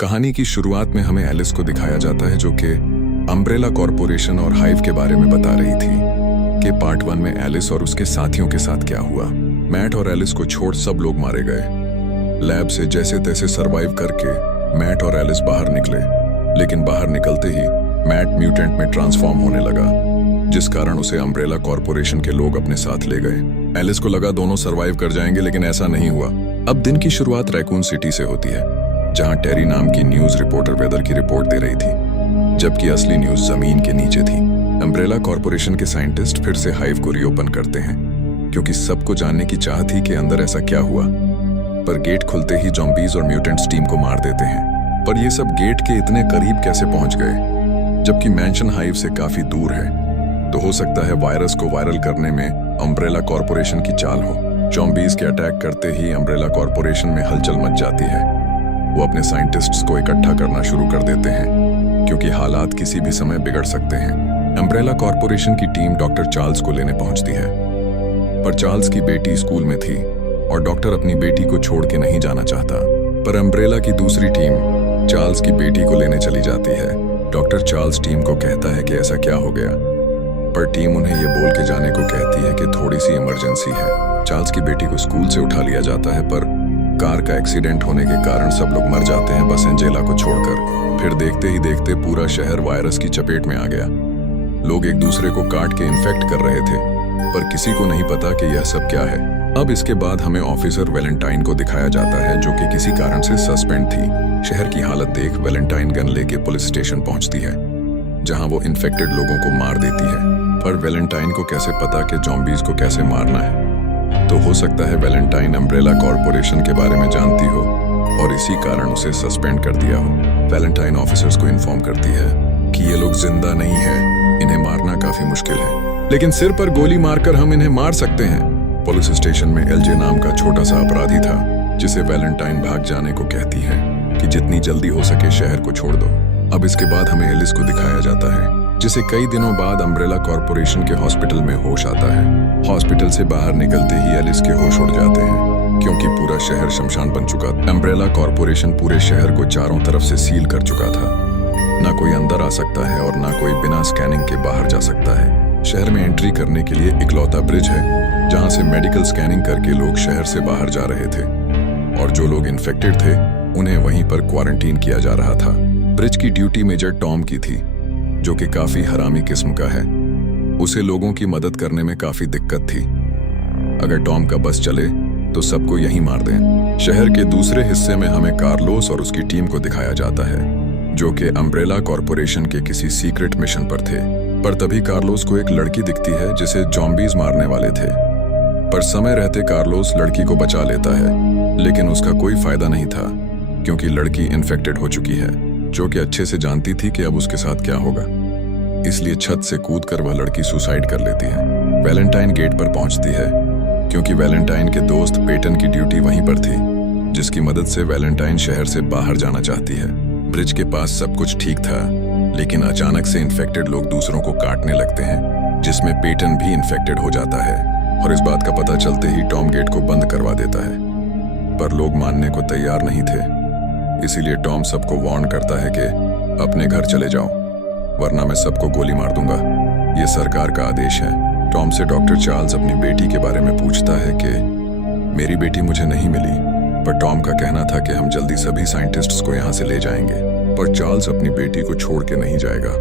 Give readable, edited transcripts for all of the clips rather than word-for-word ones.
कहानी की शुरुआत में हमें एलिस को दिखाया जाता है जो कि अम्ब्रेला कॉरपोरेशन और हाइव के बारे में बता रही थी कि पार्ट 1 में एलिस और उसके साथियों के साथ क्या हुआ। मैट और एलिस को छोड़ सब लोग मारे गए। लैब से जैसे तैसे सरवाइव करके मैट और एलिस बाहर निकले, लेकिन बाहर निकलते ही मैट म्यूटेंट में ट्रांसफॉर्म होने लगा, जिस कारण उसे अम्ब्रेला कॉरपोरेशन के लोग अपने साथ ले गए। एलिस को लगा दोनों सरवाइव कर जाएंगे, लेकिन ऐसा नहीं हुआ। अब दिन की शुरुआत रैकून सिटी से होती है, जहां टेरी नाम की न्यूज रिपोर्टर वेदर की रिपोर्ट दे रही थी, जबकि असली न्यूज जमीन के नीचे थी। अम्ब्रेला कॉरपोरेशन के साइंटिस्ट फिर से हाइव को रीओपन करते हैं, क्योंकि सबको जानने की चाह थी कि अंदर ऐसा क्या हुआ। पर गेट खुलते ही ज़ॉम्बीज और म्यूटेंट्स टीम को मार देते हैं। पर ये सब गेट के इतने करीब कैसे पहुंच गए, जबकि मैंशन हाइव से काफी दूर है? तो हो सकता है वायरस को वायरल करने में अम्ब्रेला कॉरपोरेशन की चाल हो। ज़ॉम्बीज के अटैक करते ही अम्ब्रेला कॉरपोरेशन में हलचल मच जाती है। वो अपने साइंटिस्ट्स को इकट्ठा करना शुरू कर देते हैं, क्योंकि हालात किसी भी समय बिगड़ सकते हैं। अम्ब्रेला कॉरपोरेशन की टीम डॉक्टर चार्ल्स को लेने पहुंचती है, पर चार्ल्स की बेटी स्कूल में थी और डॉक्टर अपनी बेटी को छोड़ के नहीं जाना चाहता। पर अम्ब्रेला की दूसरी टीम चार्ल्स की बेटी को लेने चली जाती है। डॉक्टर चार्ल्स टीम को कहता है कि ऐसा क्या हो गया, पर टीम उन्हें ये बोल के जाने को कहती है कि थोड़ी सी इमरजेंसी है। चार्ल्स की बेटी को स्कूल से उठा लिया जाता है, पर कार का एक्सीडेंट होने के कारण सब लोग मर जाते हैं, बस एंजेला को छोड़कर। फिर देखते ही देखते पूरा शहर वायरस की चपेट में आ गया। लोग एक दूसरे को काट के इन्फेक्ट कर रहे थे, पर किसी को नहीं पता कि यह सब क्या है। अब इसके बाद हमें ऑफिसर वैलेंटाइन को दिखाया जाता है, जो कि किसी कारण से सस्पेंड थी। शहर की हालत देख वैलेंटाइन गन लेके पुलिस स्टेशन पहुंचती है, जहां वो इन्फेक्टेड लोगों को मार देती है। पर वैलेंटाइन को कैसे पता कि ज़ॉम्बीज को कैसे मारना है? तो हो सकता है वैलेंटाइन अम्ब्रेला कॉरपोरेशन के बारे में जानती हो और इसी कारण उसे सस्पेंड कर दिया हो। वैलेंटाइन ऑफिसर्स को इन्फॉर्म करती है कि ये लोग जिंदा नहीं है, इन्हें मारना काफी मुश्किल है, लेकिन सिर पर गोली मारकर हम इन्हें मार सकते हैं। पुलिस स्टेशन में एलजे नाम का छोटा सा अपराधी था, जिसे वैलेंटाइन भाग जाने को कहती है कि जितनी जल्दी हो सके शहर को छोड़ दो। अब इसके बाद हमें एलिस को दिखाया जाता है, जिसे कई दिनों बाद अम्ब्रेला कॉरपोरेशन के हॉस्पिटल में होश आता है। हॉस्पिटल से बाहर निकलते ही एलिस के होश उड़ जाते हैं, क्योंकि पूरा शहर शमशान बन चुका था। अम्ब्रेला कॉरपोरेशन पूरे शहर को चारों तरफ से सील कर चुका था। ना कोई अंदर आ सकता है और ना कोई बिना स्कैनिंग के बाहर जा सकता है। शहर में एंट्री करने के लिए इकलौता ब्रिज है, जहां से मेडिकल स्कैनिंग करके लोग शहर से बाहर जा रहे थे, और जो लोग इन्फेक्टेड थे उन्हें वहीं पर क्वारंटीन किया जा रहा था। ब्रिज की ड्यूटी मेजर टॉम की थी, जो कि काफी हरामी किस्म का है। उसे लोगों की मदद करने में काफी दिक्कत थी। अगर टॉम का बस चले तो सबको यहीं मार दें। शहर के दूसरे हिस्से में हमें कार्लोस और उसकी टीम को दिखाया जाता है, जो कि अम्ब्रेला कॉरपोरेशन के किसी सीक्रेट मिशन पर थे। पर तभी कार्लोस को एक लड़की दिखती है जिसे ज़ॉम्बीज मारने वाले थे। पर समय रहते कार्लोस लड़की को बचा लेता है, लेकिन उसका कोई फायदा नहीं था, क्योंकि लड़की इन्फेक्टेड हो चुकी है, जो कि अच्छे से जानती थी कि अब उसके साथ क्या होगा। इसलिए छत से कूदकर वह लड़की सुसाइड कर लेती है। वैलेंटाइन गेट पर पहुंचती है, क्योंकि वैलेंटाइन के दोस्त पेटन की ड्यूटी वहीं पर थी, जिसकी मदद से वैलेंटाइन शहर से बाहर जाना चाहती है। ब्रिज के पास सब कुछ ठीक था, लेकिन अचानक से इन्फेक्टेड लोग दूसरों को काटने लगते हैं, जिसमें पेटन भी इन्फेक्टेड हो जाता है। और इस बात का पता चलते ही टॉम गेट को बंद करवा देता है, पर लोग मानने को तैयार नहीं थे। इसीलिए टॉम सबको वार्न करता है कि अपने घर चले जाओ, वरना मैं सबको गोली मार दूंगा। ये सरकार का आदेश है। टॉम से डॉक्टर चार्ल्स अपनी बेटी के बारे में पूछता है कि मेरी बेटी मुझे नहीं मिली, पर टॉम का कहना था कि हम जल्दी सभी साइंटिस्ट्स को यहाँ से ले जाएंगे। पर चार्ल्स अपनी बेटी को छोड़ के नहीं जाएगा।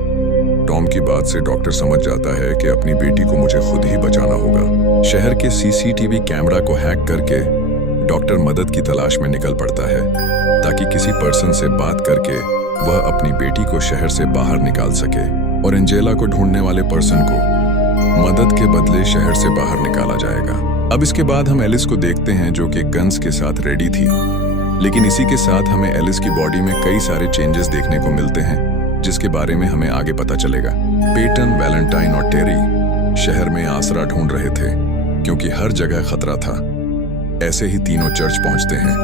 टॉम की बात से डॉक्टर समझ जाता है कि अपनी बेटी को मुझे खुद ही बचाना होगा। शहर के सीसीटीवी कैमरा को हैक करके डॉक्टर मदद की तलाश में निकल पड़ता है, ताकि किसी पर्सन से बात करके वह अपनी बेटी को शहर से बाहर निकाल सके और एंजेला को ढूंढने वाले पर्सन को मदद के बदले शहर से बाहर निकाला जाएगा। अब इसके बाद हम एलिस को देखते हैं, जो कि गन्स के साथ रेडी थी, लेकिन इसी के साथ हमें एलिस की बॉडी में कई सारे चेंजेस देखने को मिलते हैं, जिसके बारे में हमें आगे पता चलेगा। पेटन, वैलेंटाइन और टेरी शहर में आसरा ढूंढ रहे थे, क्योंकि हर जगह खतरा था। ऐसे ही तीनों चर्च पहुंचते हैं,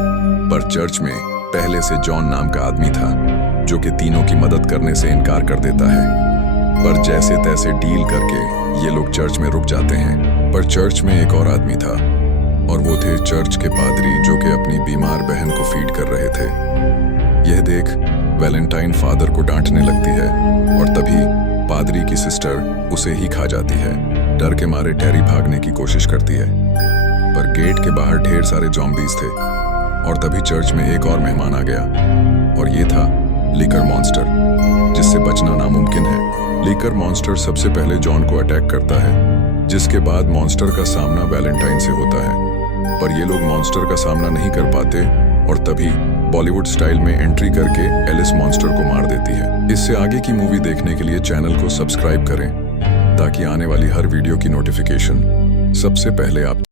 पर चर्च में पहले से जॉन नाम का आदमी था, जो कि तीनों की मदद करने से इनकार कर देता है। पर जैसे तैसे डील करके ये लोग चर्च में रुक जाते हैं। पर चर्च में एक और आदमी था, और वो थे चर्च के पादरी, जो कि अपनी बीमार बहन को फीड कर रहे थे। यह देख वैलेंटाइन फादर को डांटने लगती है और तभी पादरी की सिस्टर उसे ही खा जाती है। डर के मारे टेरी भागने की कोशिश करती है, पर गेट के बाहर ढेर सारे जॉम्बीज थे और तभी चर्च में एक और मेहमान आ गया और ये था लीकर मॉन्स्टर, जिससे बचना नामुमकिन है। लीकर मॉन्स्टर सबसे पहले जॉन को अटैक करता है, जिसके बाद मॉन्स्टर का सामना वैलेंटाइन से होता है, पर ये लोग मॉन्स्टर का सामना नहीं कर पाते और तभी बॉलीवुड स्टाइल में एंट्री करके एलिस मॉन्स्टर को मार देती है। इससे आगे की मूवी देखने के लिए चैनल को सब्सक्राइब करें ताकि आने वाली हर वीडियो की नोटिफिकेशन सबसे पहले आप